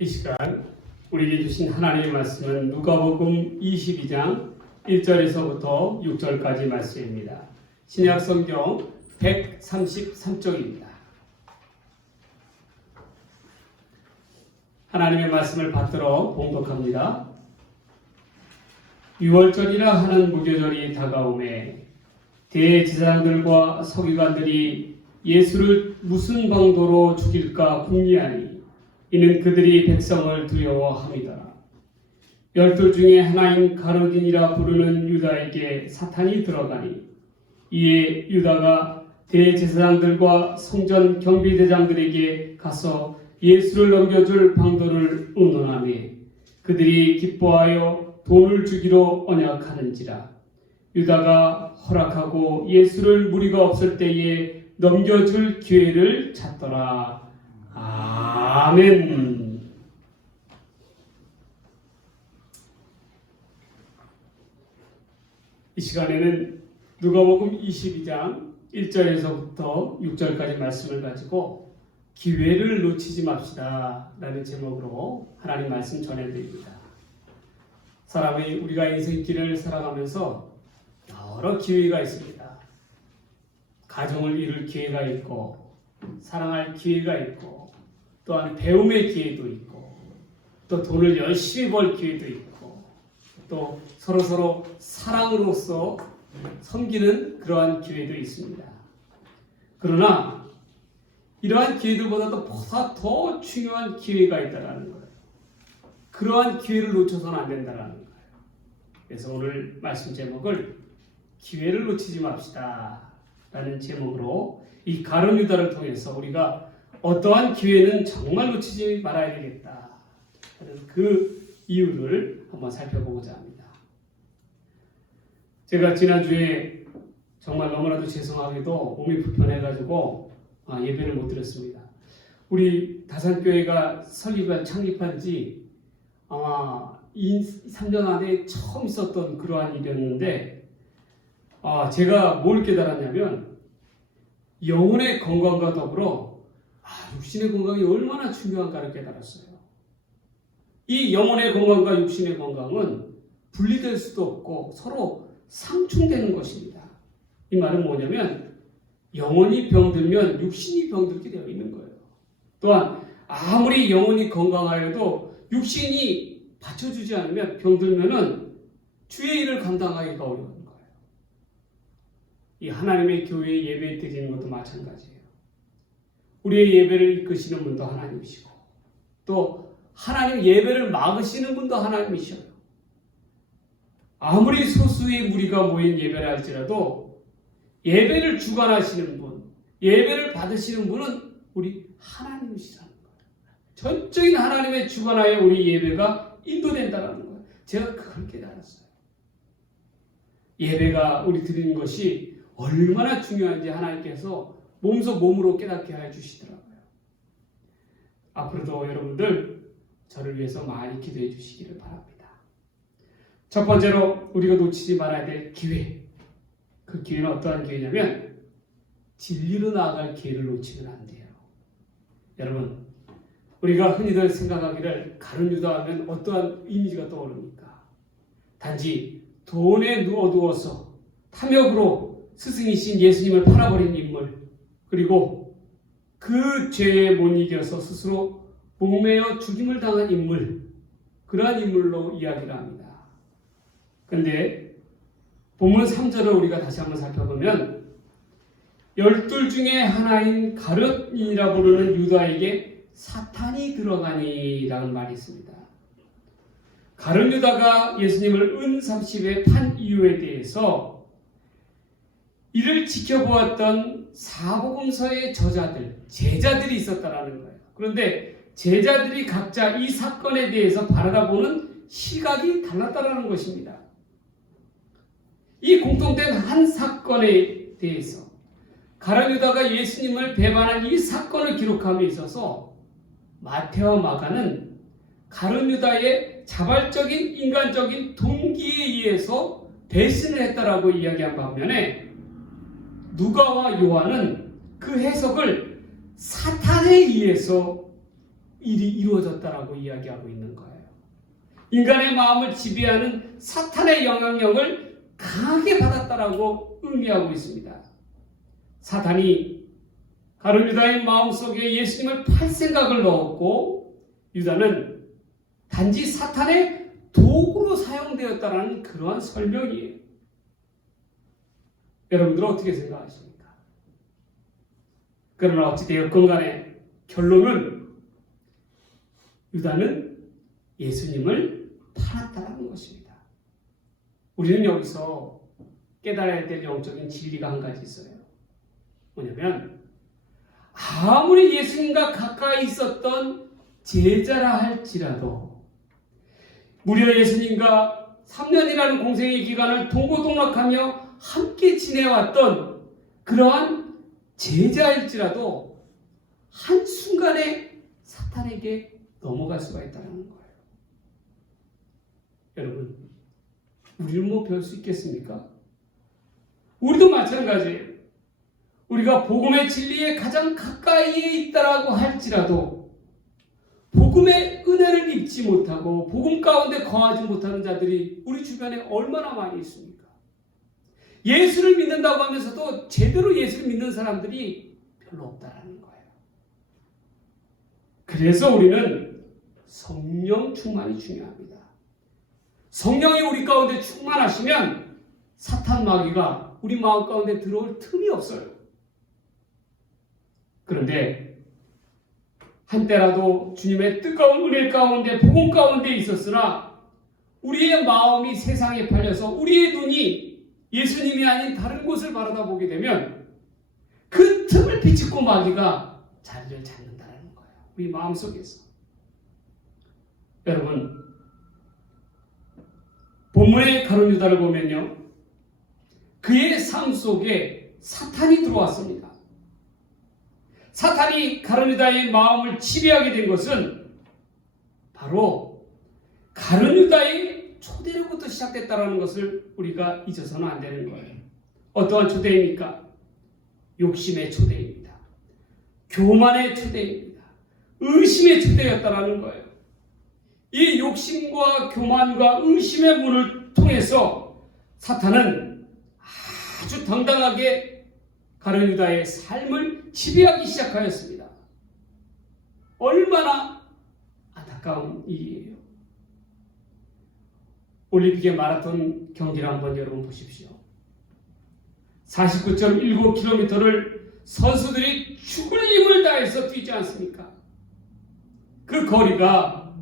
이 시간 우리에게 주신 하나님의 말씀은 누가복음 22장 1절에서부터 6절까지 말씀입니다. 신약 성경 133쪽입니다. 하나님의 말씀을 받들어 봉독합니다. 6월절이라 하는 무교절이 다가오매 대제사장들과 서기관들이 예수를 무슨 방도로 죽일까 궁리하니 이는 그들이 백성을 두려워함이더라. 12 중에 하나인 가룟인이라 부르는 유다에게 사탄이 들어가니 이에 유다가 대제사장들과 성전 경비대장들에게 가서 예수를 넘겨줄 방도를 의논하며 그들이 기뻐하여 돈을 주기로 언약하는지라. 유다가 허락하고 예수를 무리가 없을 때에 넘겨줄 기회를 찾더라. 아멘. 이 시간에는 누가복음 22장 1절에서부터 6절까지 말씀을 가지고 기회를 놓치지 맙시다 라는 제목으로 하나님 말씀 전해드립니다. 사람이 우리가 인생길을 살아가면서 여러 기회가 있습니다. 가정을 이룰 기회가 있고 사랑할 기회가 있고 또한 배움의 기회도 있고 또 돈을 열심히 벌 기회도 있고 또 서로 사랑으로서 섬기는 그러한 기회도 있습니다. 그러나 이러한 기회들보다도 보다 더 중요한 기회가 있다는 거예요. 그러한 기회를 놓쳐서는 안 된다는 거예요. 그래서 오늘 말씀 제목을 기회를 놓치지 맙시다 라는 제목으로 이 가룟 유다를 통해서 우리가 어떠한 기회는 정말 놓치지 말아야 되겠다 하는 그 이유를 한번 살펴보고자 합니다. 제가 지난주에 정말 너무나도 죄송하게도 몸이 불편해가지고 예배를 못 드렸습니다. 우리 다산교회가 설립한 창립한 지 아마 3년 안에 처음 있었던 그러한 일이었는데 제가 뭘 깨달았냐면 영혼의 건강과 더불어 육신의 건강이 얼마나 중요한가를 깨달았어요. 이 영혼의 건강과 육신의 건강은 분리될 수도 없고 서로 상충되는 것입니다. 이 말은 뭐냐면 영혼이 병들면 육신이 병들게 되어 있는 거예요. 또한 아무리 영혼이 건강하여도 육신이 받쳐주지 않으면 병들면은 주의 일을 감당하기가 어려운 거예요. 이 하나님의 교회에 예배 드리는 것도 마찬가지예요. 우리의 예배를 이끄시는 분도 하나님이시고 또 하나님 예배를 막으시는 분도 하나님이셔요. 아무리 소수의 무리가 모인 예배를 할지라도 예배를 주관하시는 분, 예배를 받으시는 분은 우리 하나님이시라는 거예요. 전적인 하나님의 주관하에 우리 예배가 인도된다는 거예요. 제가 그걸 깨달았어요. 예배가 우리 드리는 것이 얼마나 중요한지 하나님께서 몸으로 깨닫게 해주시더라고요. 앞으로도 여러분들 저를 위해서 많이 기도해 주시기를 바랍니다. 첫 번째로 우리가 놓치지 말아야 될 기회. 그 기회는 어떠한 기회냐면 진리로 나아갈 기회를 놓치면 안 돼요. 여러분, 우리가 흔히들 생각하기를 가룟 유다 하면 어떠한 이미지가 떠오릅니까? 단지 돈에 누워서 탐욕으로 스승이신 예수님을 팔아버린 인물, 그리고 그 죄에 못 이겨서 스스로 목매어 죽임을 당한 인물, 그러한 인물로 이야기를 합니다. 그런데 본문 3절을 우리가 다시 한번 살펴보면 12 중에 하나인 가룟인이라 부르는 유다에게 사탄이 들어가니 라는 말이 있습니다. 가룟 유다가 예수님을 은 30에 판 이유에 대해서 이를 지켜보았던 사복음서의 저자들, 제자들이 있었다라는 거예요. 그런데 제자들이 각자 이 사건에 대해서 바라보는 시각이 달랐다라는 것입니다. 이 공통된 한 사건에 대해서 가룟 유다가 예수님을 배반한 이 사건을 기록함에 있어서 마태와 마가는 가룟 유다의 자발적인 인간적인 동기에 의해서 배신을 했다라고 이야기한 반면에 누가와 요한은 그 해석을 사탄에 의해서 일이 이루어졌다라고 이야기하고 있는 거예요. 인간의 마음을 지배하는 사탄의 영향력을 강하게 받았다라고 의미하고 있습니다. 사탄이 가룟 유다의 마음속에 예수님을 팔 생각을 넣었고 유다는 단지 사탄의 도구로 사용되었다라는 그러한 설명이에요. 여러분들은 어떻게 생각하십니까? 그러나 어찌되었건 간에 결론은 유다는 예수님을 팔았다는 것입니다. 우리는 여기서 깨달아야 될 영적인 진리가 한 가지 있어요. 뭐냐면 아무리 예수님과 가까이 있었던 제자라 할지라도 무려 예수님과 3년이라는 공생의 기간을 동고동락하며 함께 지내왔던 그러한 제자일지라도 한순간에 사탄에게 넘어갈 수가 있다는 거예요. 여러분, 우리는 뭐 배울 수 있겠습니까? 우리도 마찬가지예요. 우리가 복음의 진리에 가장 가까이에 있다라고 할지라도 복음의 은혜를 입지 못하고 복음 가운데 거하지 못하는 자들이 우리 주변에 얼마나 많이 있습니까? 예수를 믿는다고 하면서도 제대로 예수를 믿는 사람들이 별로 없다라는 거예요. 그래서 우리는 성령 충만이 중요합니다. 성령이 우리 가운데 충만하시면 사탄 마귀가 우리 마음 가운데 들어올 틈이 없어요. 그런데 한때라도 주님의 뜨거운 은혜 가운데 복음 가운데 있었으나 우리의 마음이 세상에 팔려서 우리의 눈이 예수님이 아닌 다른 곳을 바라다 보게 되면 그 틈을 비집고 마귀가 자리를 잡는다는 거예요. 우리 마음속에서. 여러분, 본문의 가룟 유다를 보면요, 그의 삶 속에 사탄이 들어왔습니다. 사탄이 가룟 유다의 마음을 지배하게 된 것은 바로 가룟 유다의 초대로부터 시작됐다는 것을 우리가 잊어서는 안 되는 거예요. 어떠한 초대입니까? 욕심의 초대입니다. 교만의 초대입니다. 의심의 초대였다는 거예요. 이 욕심과 교만과 의심의 문을 통해서 사탄은 아주 당당하게 가룟 유다의 삶을 지배하기 시작하였습니다. 얼마나 안타까운 일이에요. 올림픽의 마라톤 경기를 한번 여러분 보십시오. 49.19km를 선수들이 죽을 힘을 다해서 뛰지 않습니까? 그 거리가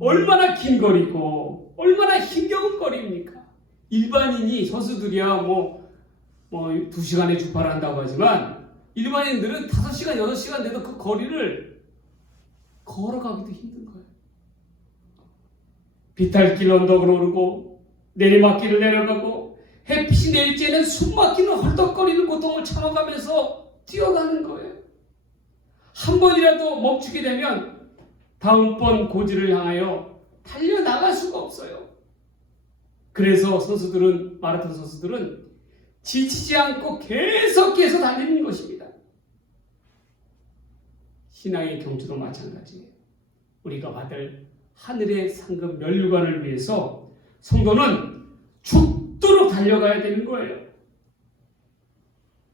얼마나 긴 거리고 얼마나 힘겨운 거리입니까? 일반인이 선수들이야 뭐 2시간에 주파를 한다고 하지만 일반인들은 5시간, 6시간 돼도 그 거리를 걸어가기도 힘든 거예요. 비탈길 언덕을 오르고 내리막길을 내려가고 햇빛이 내리쬐는 숨막히는 헐떡거리는 고통을 참아가면서 뛰어가는 거예요. 한 번이라도 멈추게 되면 다음번 고지를 향하여 달려나갈 수가 없어요. 그래서 마라톤 선수들은 지치지 않고 계속해서 달리는 것입니다. 신앙의 경주도 마찬가지예요. 우리가 받을 하늘의 상급 면류관을 위해서 성도는 죽도록 달려가야 되는 거예요.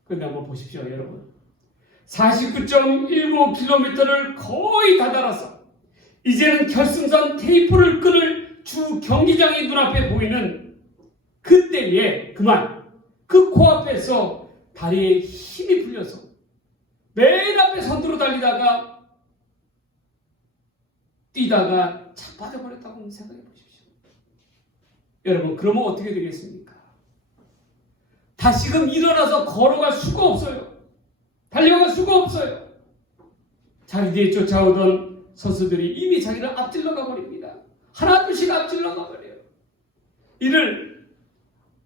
그런데 한번 보십시오, 여러분. 49.19km를 거의 다 달아서 이제는 결승선 테이프를 끊을 주 경기장이 눈앞에 보이는 그때에 그만 그 코앞에서 다리에 힘이 풀려서 맨 앞에 선두로 달리다가 뛰다가 자빠져 버렸다고 생각해 보십시오. 여러분, 그러면 어떻게 되겠습니까? 다시금 일어나서 걸어갈 수가 없어요. 달려갈 수가 없어요. 자기 뒤에 쫓아오던 선수들이 이미 자기를 앞질러 가버립니다. 하나둘씩 앞질러 가버려요. 이를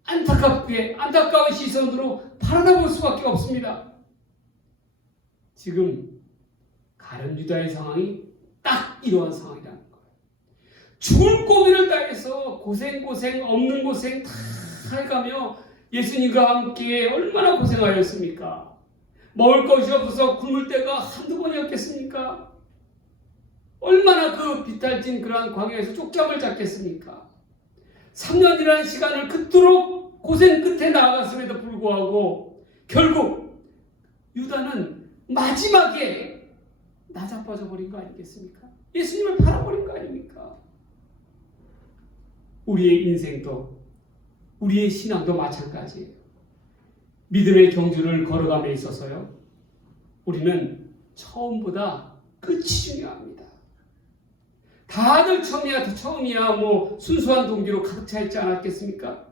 안타까운 시선으로 바라다볼 수밖에 없습니다. 지금 가룟 유다의 상황이 딱 이러한 상황이라는 거예요. 죽을 고비를 당해서 고생 없는 고생 다 해가며 예수님과 함께 얼마나 고생하였습니까? 먹을 것이 없어서 굶을 때가 한두 번이었겠습니까? 그 비탈진 그러한 광야에서 쪽잠을 잤겠습니까? 3년이라는 시간을 그토록 고생 끝에 나아갔음에도 불구하고 결국 유다는 마지막에 나자빠져 버린 거 아니겠습니까? 예수님을 팔아버린 거 아닙니까? 우리의 인생도 우리의 신앙도 마찬가지예요. 믿음의 경주를 걸어감에 있어서요, 우리는 처음보다 끝이 중요합니다. 다들 처음이야 뭐 순수한 동기로 가득 차 있지 않았겠습니까?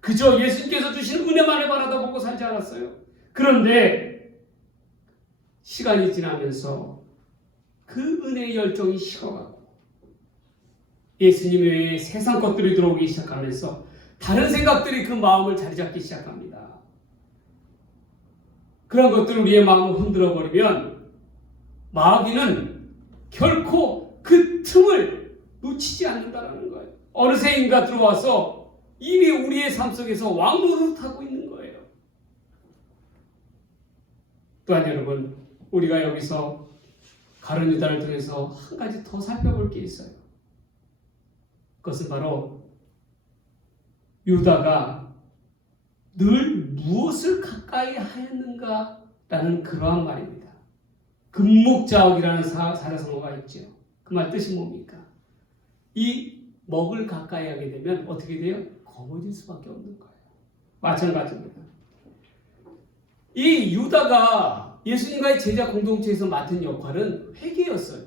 그저 예수님께서 주신 은혜만을 바라다보고 살지 않았어요. 그런데 시간이 지나면서 그 은혜의 열정이 식어가고 예수님 외에 세상 것들이 들어오기 시작하면서 다른 생각들이 그 마음을 자리 잡기 시작합니다. 그런 것들 우리의 마음을 흔들어버리면 마귀는 결코 그 틈을 놓치지 않는다는 거예요. 어느새인가 들어와서 이미 우리의 삶 속에서 왕노릇하고 있는 거예요. 또한 여러분, 우리가 여기서 가룟 유다를 통해서 한 가지 더 살펴볼 게 있어요. 그것은 바로 유다가 늘 무엇을 가까이 하였는가라는 그러한 말입니다. 금목자옥이라는 사자성어가 있죠. 그 말 뜻이 뭡니까? 이 먹을 가까이 하게 되면 어떻게 돼요? 거머쥘 수밖에 없는 거예요. 마찬가지입니다. 이 유다가 예수님과의 제자 공동체에서 맡은 역할은 회계였어요.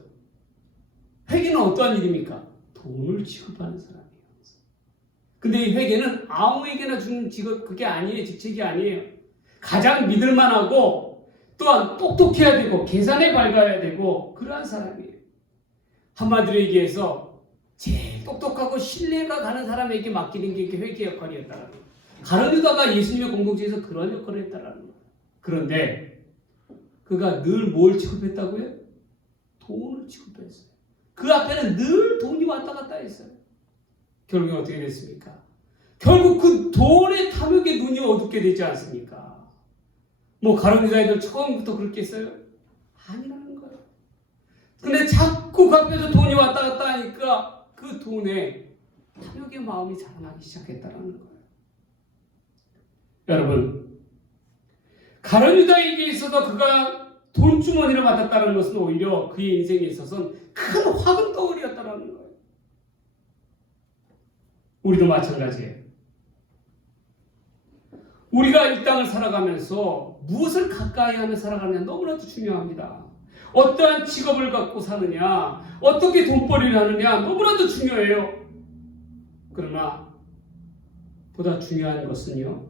회계는 어떠한 일입니까? 돈을 지급하는 사람이에요. 근데 이 회계는 아무에게나 주는 직업, 그게 아니에요. 직책이 아니에요. 가장 믿을만하고 또한 똑똑해야 되고 계산에 밝아야 되고 그러한 사람이에요. 한마디로 얘기해서 제일 똑똑하고 신뢰가 가는 사람에게 맡기는 게 회계 역할이었다는 거예요. 가룟 유다가 예수님의 공동체에서 그런 역할을 했다는 거예요. 그런데 그가 늘 뭘 지급했다고요? 돈을 지급했어요. 그 앞에는 늘 돈이 왔다 갔다 했어요. 결국에 어떻게 됐습니까? 결국 그 돈의 탐욕에 눈이 어둡게 되지 않습니까? 뭐 가룟 유다애들 처음부터 그렇게 했어요? 아니라는 거예요. 근데 자꾸 그 앞에서 돈이 왔다 갔다 하니까 그 돈에 탐욕의 마음이 자라나기 시작했다는 거예요. 여러분, 가룟 유다에게 있어서 그가 돈주머니를 맡았다는 것은 오히려 그의 인생에 있어서는 큰 화근덩어리였다는 거예요. 우리도 마찬가지예요. 우리가 이 땅을 살아가면서 무엇을 가까이 하며 살아가느냐 너무나도 중요합니다. 어떠한 직업을 갖고 사느냐, 어떻게 돈벌이를 하느냐 너무나도 중요해요. 그러나 보다 중요한 것은요,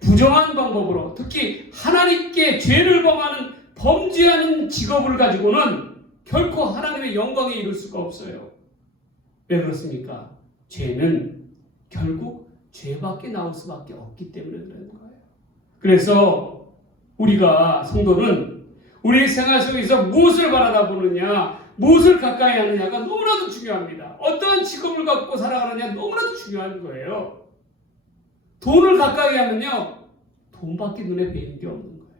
부정한 방법으로 특히 하나님께 죄를 범하는 범죄하는 직업을 가지고는 결코 하나님의 영광에 이룰 수가 없어요. 왜 그렇습니까? 죄는 결국 죄밖에 나올 수밖에 없기 때문에 그런 거예요. 그래서 우리가 성도는 우리의 생활 속에서 무엇을 바라다 보느냐, 무엇을 가까이 하느냐가 너무나도 중요합니다. 어떤 직업을 갖고 살아가느냐 너무나도 중요한 거예요. 돈을 가까이 하면요, 돈밖에 눈에 뵈는 게 없는 거예요.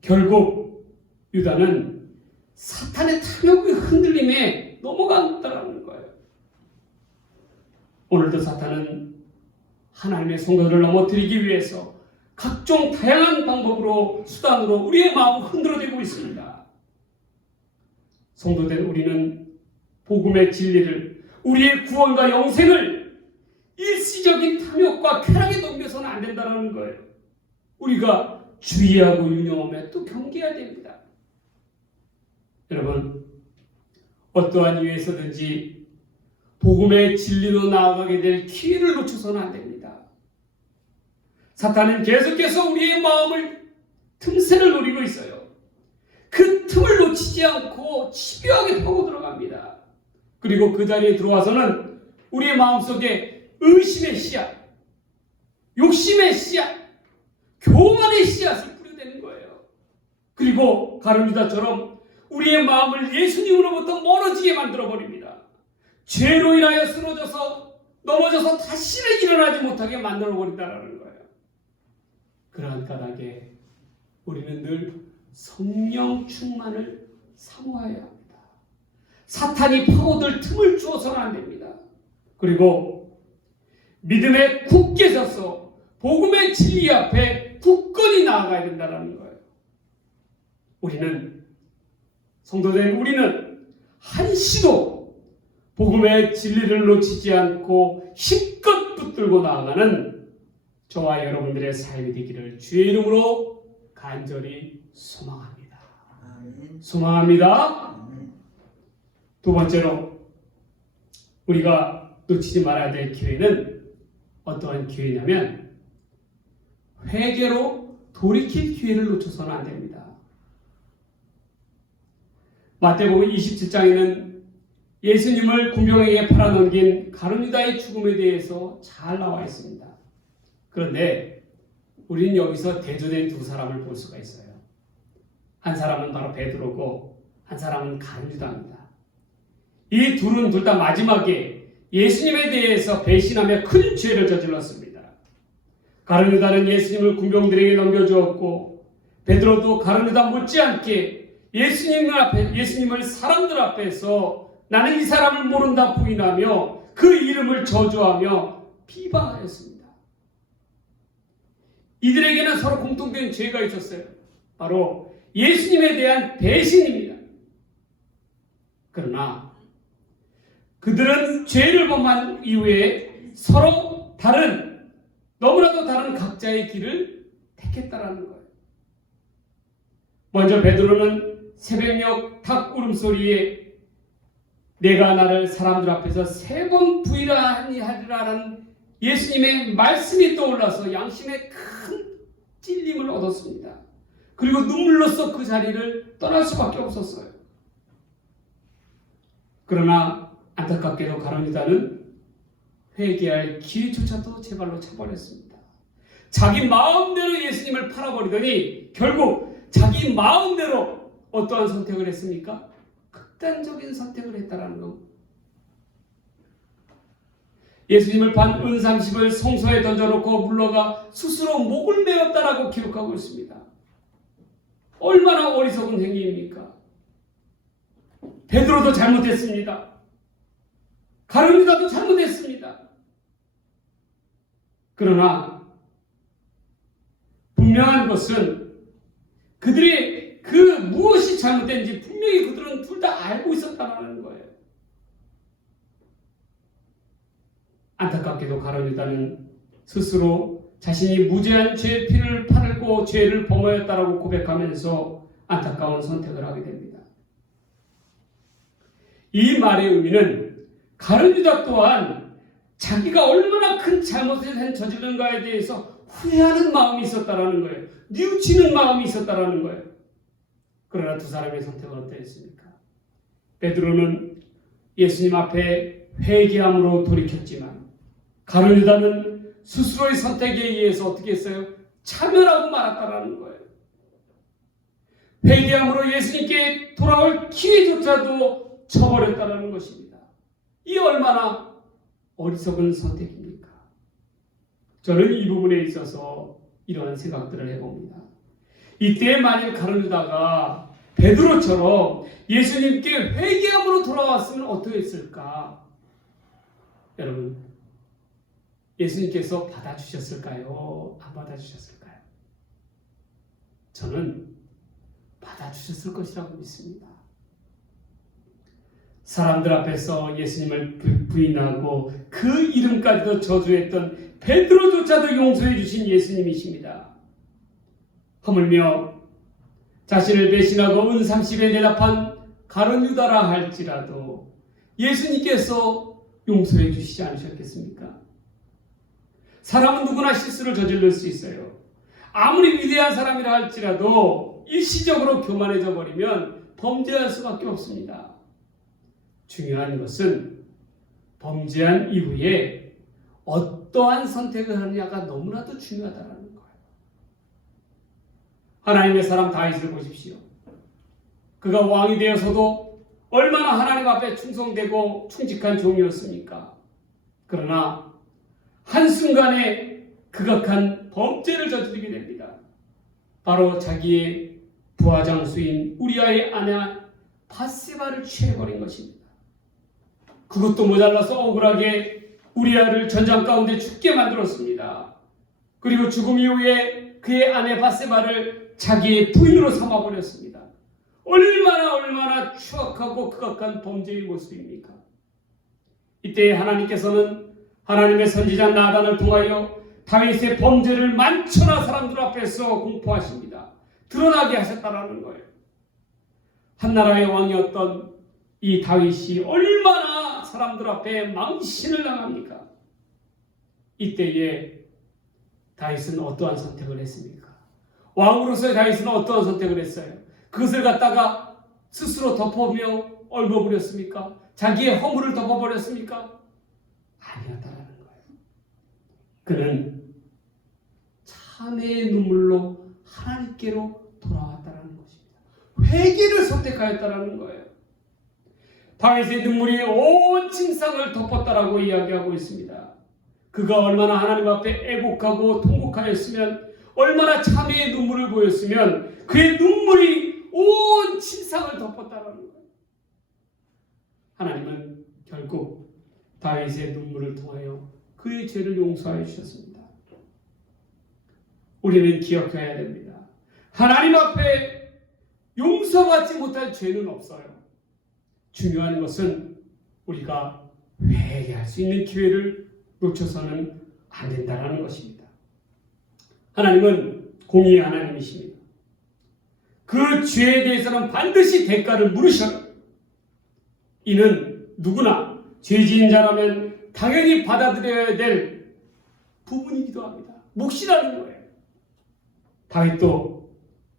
결국 유다는 사탄의 탐욕의 흔들림에 넘어간다는 거예요. 오늘도 사탄은 하나님의 성도들을 넘어뜨리기 위해서 각종 다양한 방법으로 수단으로 우리의 마음을 흔들어대고 있습니다. 성도된 우리는 복음의 진리를, 우리의 구원과 영생을 일시적인 탐욕과 쾌락에 넘겨서는 안 된다는 거예요. 우리가 주의하고 유념하며 또 경계해야 됩니다. 여러분, 어떠한 이유에서든지 복음의 진리로 나아가게 될 기회를 놓쳐서는 안 됩니다. 사탄은 계속해서 우리의 마음을 틈새를 노리고 있어요. 그 틈을 놓치지 않고 집요하게 파고 들어갑니다. 그리고 그 자리에 들어와서는 우리의 마음속에 의심의 씨앗, 욕심의 씨앗, 교만의 씨앗을 뿌려대는 거예요. 그리고 가룟 유다처럼 우리의 마음을 예수님으로부터 멀어지게 만들어버립니다. 죄로 인하여 쓰러져서 넘어져서 다시는 일어나지 못하게 만들어버린다는 거예요. 그러한 까닭에 우리는 늘 성령 충만을 사모하여야 합니다. 사탄이 파고들 틈을 주어서는 안 됩니다. 그리고 믿음에 굳게 서서 복음의 진리 앞에 굳건히 나아가야 된다는 거예요. 성도된 우리는 한시도 복음의 진리를 놓치지 않고 힘껏 붙들고 나아가는 저와 여러분들의 삶이 되기를 주의 이름으로 간절히 소망합니다. 소망합니다. 두 번째로 우리가 놓치지 말아야 될 기회는 어떠한 기회냐면 회개로 돌이킬 기회를 놓쳐서는 안 됩니다. 마태복음 27장에는 예수님을 군병에게 팔아넘긴 가룟유다의 죽음에 대해서 잘 나와 있습니다. 그런데 우리는 여기서 대조된 두 사람을 볼 수가 있어요. 한 사람은 바로 베드로고 한 사람은 가룟유다입니다. 이 둘은 둘 다 마지막에 예수님에 대해서 배신하며 큰 죄를 저질렀습니다. 가룟유다는 예수님을 군병들에게 넘겨주었고 베드로도 가룟유다 못지않게 예수님을 사람들 앞에서 나는 이 사람을 모른다 부인하며 그 이름을 저주하며 비방하였습니다. 이들에게는 서로 공통된 죄가 있었어요. 바로 예수님에 대한 배신입니다. 그러나 그들은 죄를 범한 이후에 서로 너무나도 다른 각자의 길을 택했다라는 거예요. 먼저 베드로는 새벽녘 닭 울음소리에 내가 나를 사람들 앞에서 3번 부인하리라는 예수님의 말씀이 떠올라서 양심의 큰 찔림을 얻었습니다. 그리고 눈물로써 그 자리를 떠날 수밖에 없었어요. 그러나 안타깝게도 가룟유다는 회개할 기회조차도 제 발로 차버렸습니다. 자기 마음대로 예수님을 팔아버리더니 결국 자기 마음대로 어떠한 선택을 했습니까? 극단적인 선택을 했다라는 거. 예수님을 판 은 30을 성소에 던져놓고 물러가 스스로 목을 메었다라고 기록하고 있습니다. 얼마나 어리석은 행위입니까? 베드로도 잘못했습니다. 가룟유다도 잘못했습니다. 그러나 분명한 것은 그들이 그 무엇이 잘못된지 분명히 그들은 둘 다 알고 있었다는 거예요. 안타깝게도 가룟유다는 스스로 자신이 무죄한 죄의 피를 팔고 죄를 범하였다라고 고백하면서 안타까운 선택을 하게 됩니다. 이 말의 의미는 가룟유다 또한 자기가 얼마나 큰 잘못을 저지른가에 대해서 후회하는 마음이 있었다라는 거예요. 뉘우치는 마음이 있었다라는 거예요. 그러나 두 사람의 선택은 어떠했습니까? 베드로는 예수님 앞에 회개함으로 돌이켰지만 가룟유다는 스스로의 선택에 의해서 어떻게 했어요? 차별하고 말았다라는 거예요. 회개함으로 예수님께 돌아올 기회조차도 쳐버렸다라는 것입니다. 이 얼마나 어리석은 선택입니까? 저는 이 부분에 있어서 이러한 생각들을 해봅니다. 이때 만일 가룟유다가 베드로처럼 예수님께 회개함으로 돌아왔으면 어떻게 했을까? 여러분, 예수님께서 받아주셨을까요? 안 받아주셨을까요? 저는 받아주셨을 것이라고 믿습니다. 사람들 앞에서 예수님을 부인하고 그 이름까지도 저주했던 베드로조차도 용서해 주신 예수님이십니다. 허물며 자신을 배신하고 은 30에 대답한 가룟유다라 할지라도 예수님께서 용서해 주시지 않으셨겠습니까? 사람은 누구나 실수를 저지를 수 있어요. 아무리 위대한 사람이라 할지라도 일시적으로 교만해져 버리면 범죄할 수밖에 없습니다. 중요한 것은 범죄한 이후에 어떠한 선택을 하느냐가 너무나도 중요하다는 거예요. 하나님의 사람 다윗을 보십시오. 그가 왕이 되어서도 얼마나 하나님 앞에 충성되고 충직한 종이었습니까? 그러나 한순간에 극악한 범죄를 저지르게 됩니다. 바로 자기의 부하장수인 우리아의 아내 밧세바를 취해버린 것입니다. 그것도 모자라서 억울하게 우리아를 전장 가운데 죽게 만들었습니다. 그리고 죽음 이후에 그의 아내 밧세바를 자기의 부인으로 삼아버렸습니다. 얼마나 추악하고 극악한 범죄의 모습입니까? 이때 하나님께서는 하나님의 선지자 나단을 통하여 다윗의 범죄를 만천하 사람들 앞에서 공포하십니다. 드러나게 하셨다라는 거예요. 한나라의 왕이었던 이 다윗이 얼마나 사람들 앞에 망신을 당합니까? 이때에 다윗은 어떠한 선택을 했습니까? 왕으로서의 다윗은 어떠한 선택을 했어요? 그것을 갖다가 스스로 덮으며 얽어버렸습니까? 자기의 허물을 덮어버렸습니까? 아니었다라는 거예요. 그는 참회의 눈물로 하나님께로 돌아왔다라는 것입니다. 회개를 선택하였다라는 거예요. 다윗의 눈물이 온 침상을 덮었다라고 이야기하고 있습니다. 그가 얼마나 하나님 앞에 애곡하고 통곡하였으면, 얼마나 참회의 눈물을 보였으면 그의 눈물이 온 침상을 덮었다라는 거예요. 하나님은 결국 다윗의 눈물을 통하여 그의 죄를 용서하여 주셨습니다. 우리는 기억해야 됩니다. 하나님 앞에 용서받지 못할 죄는 없어요. 중요한 것은 우리가 회개할 수 있는 기회를 놓쳐서는 안 된다는 것입니다. 하나님은 공의의 하나님이십니다. 그 죄에 대해서는 반드시 대가를 물으셔요. 이는 누구나 죄지은 자라면 당연히 받아들여야 될 부분이기도 합니다. 몫이라는 거예요. 다윗도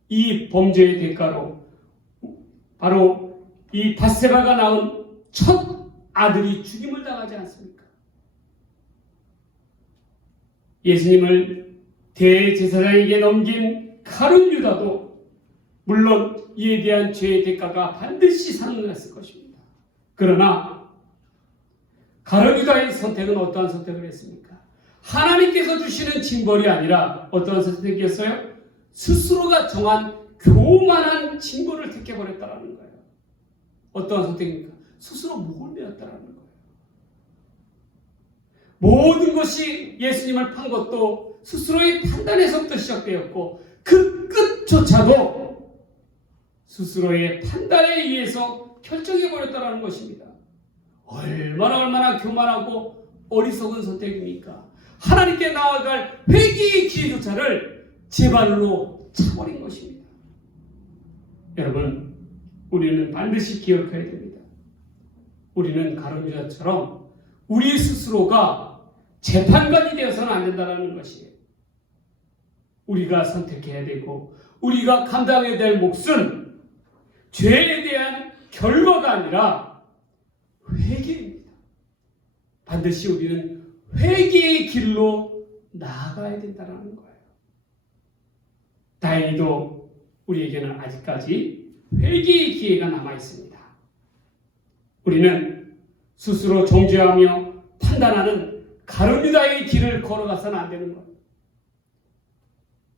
이 범죄의 대가로 바로 이 밧세바가 낳은 첫 아들이 죽임을 당하지 않습니까? 예수님을 대제사장에게 넘긴 가룟 유다도 물론 이에 대한 죄의 대가가 반드시 상응했을 것입니다. 그러나 가룟 유다의 선택은 어떠한 선택을 했습니까? 하나님께서 주시는 징벌이 아니라 어떠한 선택이었어요? 스스로가 정한 교만한 징벌을 택해버렸다는 거예요. 어떠한 선택입니까? 스스로 목을 베었다는 거예요. 모든 것이 예수님을 판 것도 스스로의 판단에서부터 시작되었고, 그 끝조차도 스스로의 판단에 의해서 결정해버렸다는 것입니다. 얼마나 교만하고 어리석은 선택입니까? 하나님께 나아갈 회개의 기회조차를 제 발로 차버린 것입니다. 여러분, 우리는 반드시 기억해야 됩니다. 우리는 가룟 유다처럼 우리 스스로가 재판관이 되어서는 안 된다는 것이에요. 우리가 선택해야 되고 우리가 감당해야 될 몫은 죄에 대한 결과가 아니라 회개입니다. 반드시 우리는 회개의 길로 나아가야 된다는 거예요. 다행히도 우리에게는 아직까지 회개의 기회가 남아 있습니다. 우리는 스스로 정죄하며 판단하는 가룟 유다의 길을 걸어가서는 안 되는 거예요.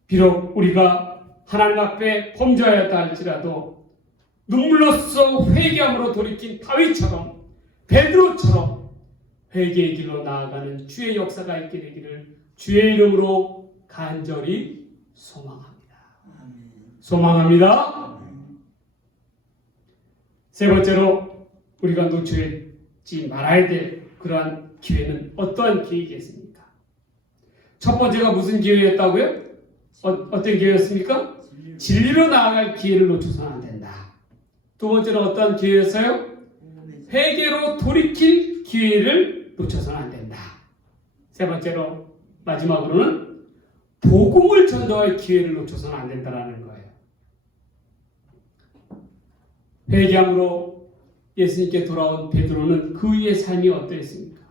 비록 우리가 하나님 앞에 범죄하였다 할지라도 눈물로써 회개함으로 돌이킨 다윗처럼, 베드로처럼 회개의 길로 나아가는 주의 역사가 있게 되기를 주의 이름으로 간절히 소망합니다. 소망합니다. 세 번째로 우리가 놓치지 말아야 될 그러한 기회는 어떠한 기회겠습니까? 첫 번째가 무슨 기회였다고요? 어떤 기회였습니까? 진리로 나아갈 기회를 놓쳐서는 안 된다. 두 번째는 어떠한 기회였어요? 회개로 돌이킬 기회를 놓쳐서는 안 된다. 세 번째로 마지막으로는 복음을 전도할 기회를 놓쳐서는 안 된다는 거예요. 회개함으로 예수님께 돌아온 베드로는 그의 삶이 어떠했습니까?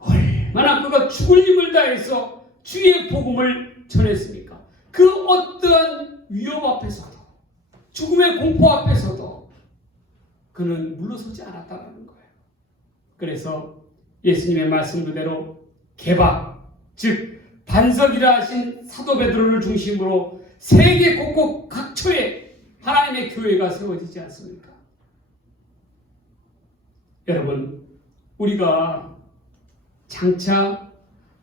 얼마나 그가 죽을 힘을 다해서 주의 복음을 전했습니까? 그 어떠한 위협 앞에서도, 죽음의 공포 앞에서도 그는 물러서지 않았다는 거예요. 그래서 예수님의 말씀 그대로 개박, 즉 반석이라 하신 사도 베드로를 중심으로 세계 곳곳 각처에 하나님의 교회가 세워지지 않습니까? 여러분, 우리가 장차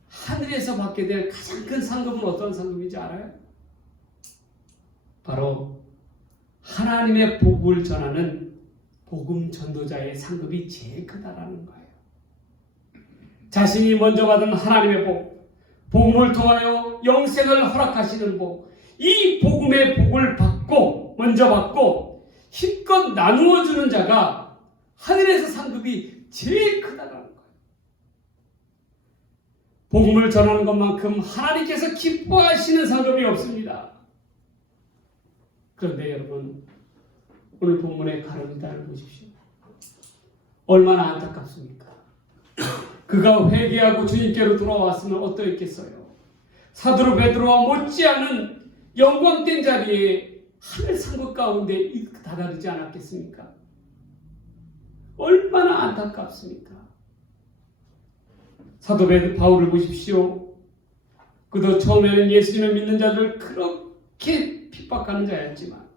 하늘에서 받게 될 가장 큰 상급은 어떤 상급인지 알아요? 바로 하나님의 복을 전하는 복음 전도자의 상급이 제일 크다라는 거예요. 자신이 먼저 받은 하나님의 복, 복음을 통하여 영생을 허락하시는 복, 이 복음의 복을 먼저 받고 힘껏 나누어 주는 자가 하늘에서 상급이 제일 크다라는 거예요. 복음을 전하는 것만큼 하나님께서 기뻐하시는 상급이 없습니다. 그런데 여러분, 오늘 본문의 가룟유다를 보십시오. 얼마나 안타깝습니까? 그가 회개하고 주님께로 돌아왔으면 어떠했겠어요? 사도 베드로와 못지않은 영광된 자리에 하늘 상급 가운데 다다르지 않았겠습니까? 얼마나 안타깝습니까? 사도 바울을 보십시오. 그도 처음에는 예수님을 믿는 자들을 그렇게 핍박하는 자였지만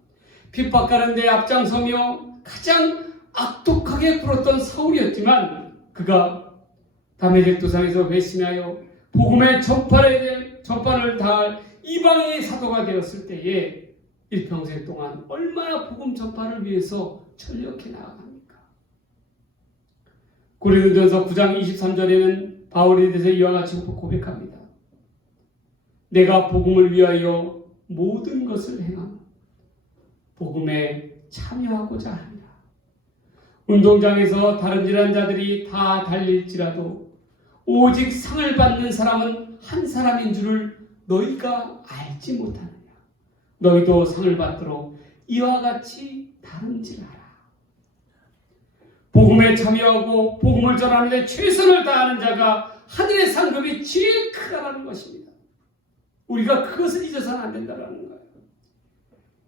핍박하는 데 앞장서며 가장 악독하게 굴었던 사울이었지만 그가 다메섹 도상에서 회심하여 복음의 전파를 다할 이방인의 사도가 되었을 때에 일평생 동안 얼마나 복음 전파를 위해서 전력해 나아갑니까? 고린도전서 9장 23절에는 바울에 대해서 이와 같이 고백합니다. 내가 복음을 위하여 모든 것을 행하며 복음에 참여하고자 합니다. 운동장에서 다름질한 자들이 다 달릴지라도 오직 상을 받는 사람은 한 사람인 줄을 너희가 알지 못하느냐. 너희도 상을 받도록 이와 같이 다름질하라. 복음에 참여하고 복음을 전하는 데 최선을 다하는 자가 하늘의 상급이 제일 크다는 것입니다. 우리가 그것을 잊어서는 안 된다는 거예요.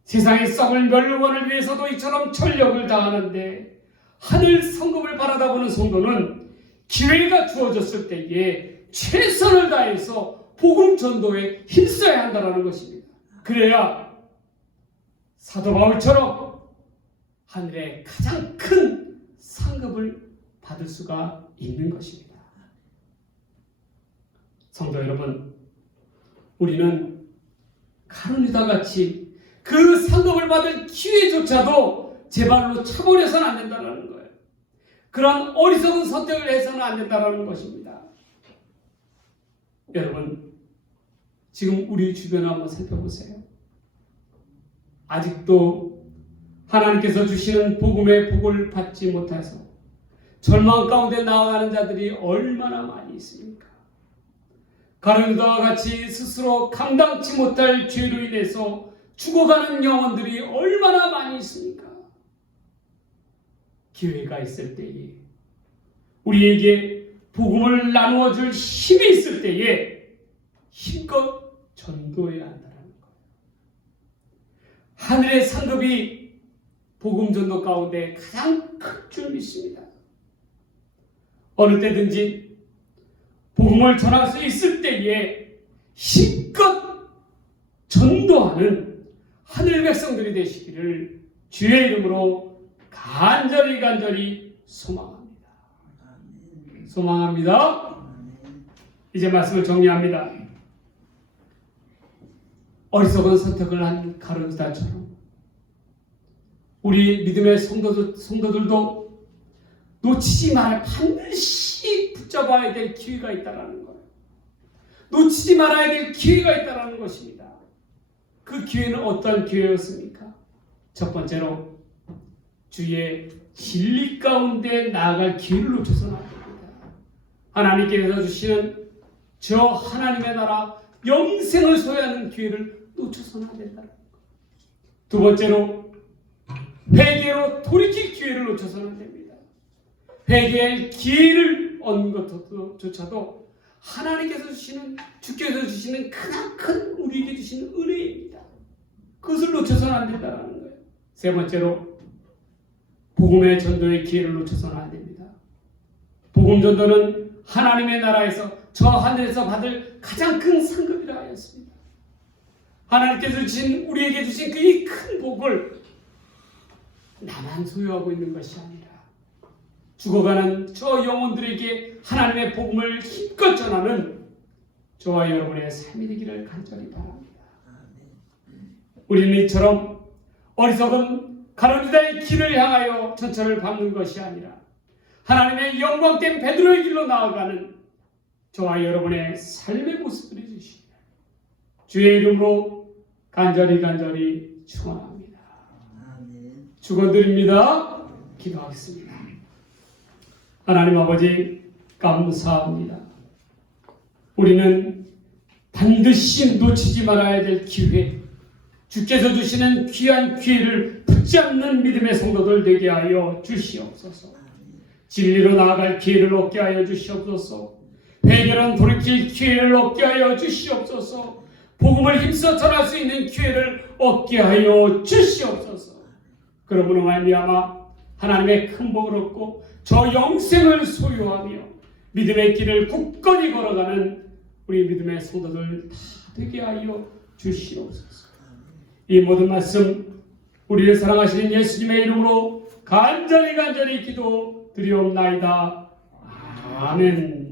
세상의 썩을 멸원을 위해서도 이처럼 전력을 다하는데 하늘 상급을 바라다보는 성도는 기회가 주어졌을 때에 최선을 다해서 복음 전도에 힘써야 한다는 것입니다. 그래야 사도 바울처럼 하늘의 가장 큰 상급을 받을 수가 있는 것입니다. 성도 여러분, 우리는 가룟유다 같이 그 상급을 받을 기회조차도 제 발로 차버려서는 안 된다는 거예요. 그런 어리석은 선택을 해서는 안 된다는 것입니다. 여러분, 지금 우리 주변을 한번 살펴보세요. 아직도 하나님께서 주시는 복음의 복을 받지 못해서 절망 가운데 나아가는 자들이 얼마나 많이 있습니까? 가룟유다와 같이 스스로 감당치 못할 죄로 인해서 죽어가는 영혼들이 얼마나 많이 있습니까? 기회가 있을 때에 우리에게 복음을 나누어 줄 힘이 있을 때에 힘껏 전도해야 한다는 거예요. 하늘의 상급이 복음 전도 가운데 가장 큰 줄 믿습니다. 어느 때든지 복음을 전할 수 있을 때에 힘껏 전도하는 하늘 백성들이 되시기를 주의 이름으로 간절히 소망합니다. 소망합니다. 이제 말씀을 정리합니다. 어리석은 선택을 한 가룟유다처럼 우리 믿음의 성도들도 놓치지 말아야, 반드시 붙잡아야 될 기회가 있다는 거예요. 놓치지 말아야 될 기회가 있다는 것입니다. 그 기회는 어떤 기회였습니까? 첫 번째로 주의 진리 가운데 나아갈 기회를 놓쳐서는 안 됩니다. 하나님께서 주시는 저 하나님의 나라 영생을 소유하는 기회를 놓쳐서는 안 된다는 거예요. 두 번째로 회개로 돌이킬 기회를 놓쳐서는 안 됩니다. 회개할 기회를 얻는 것조차도 하나님께서 주시는, 주께서 주시는 크나큰 우리에게 주시는 은혜입니다. 그것을 놓쳐서는 안 된다는 거예요. 세 번째로 복음의 전도의 기회를 놓쳐서는 안 됩니다. 복음 전도는 하나님의 나라에서 저 하늘에서 받을 가장 큰 상급이라 하였습니다. 하나님께서 주신, 우리에게 주신 그 이 큰 복을 나만 소유하고 있는 것이 아니라 죽어가는 저 영혼들에게 하나님의 복음을 힘껏 전하는 저와 여러분의 삶이 되기를 간절히 바랍니다. 우리는 이처럼 어리석은 가룟유다의 길을 향하여 천천을 밟는 것이 아니라 하나님의 영광된 베드로의 길로 나아가는 저와 여러분의 삶의 모습을 해주시기를 주의 이름으로 간절히 축원합니다. 축원드립니다. 기도하겠습니다. 하나님 아버지 감사합니다. 우리는 반드시 놓치지 말아야 될 기회, 주께서 주시는 귀한 기회를 붙잡는 믿음의 성도들 되게 하여 주시옵소서. 진리로 나아갈 기회를 얻게 하여 주시옵소서. 회개로 돌이킬 기회를 얻게 하여 주시옵소서. 복음을 힘써 전할 수 있는 기회를 얻게 하여 주시옵소서. 그러므로 말미암아 하나님의 큰 복을 얻고 저 영생을 소유하며 믿음의 길을 굳건히 걸어가는 우리 믿음의 성도들 다 되게 하여 주시옵소서. 이 모든 말씀 우리를 사랑하시는 예수님의 이름으로 간절히 기도 드리옵나이다. 아멘.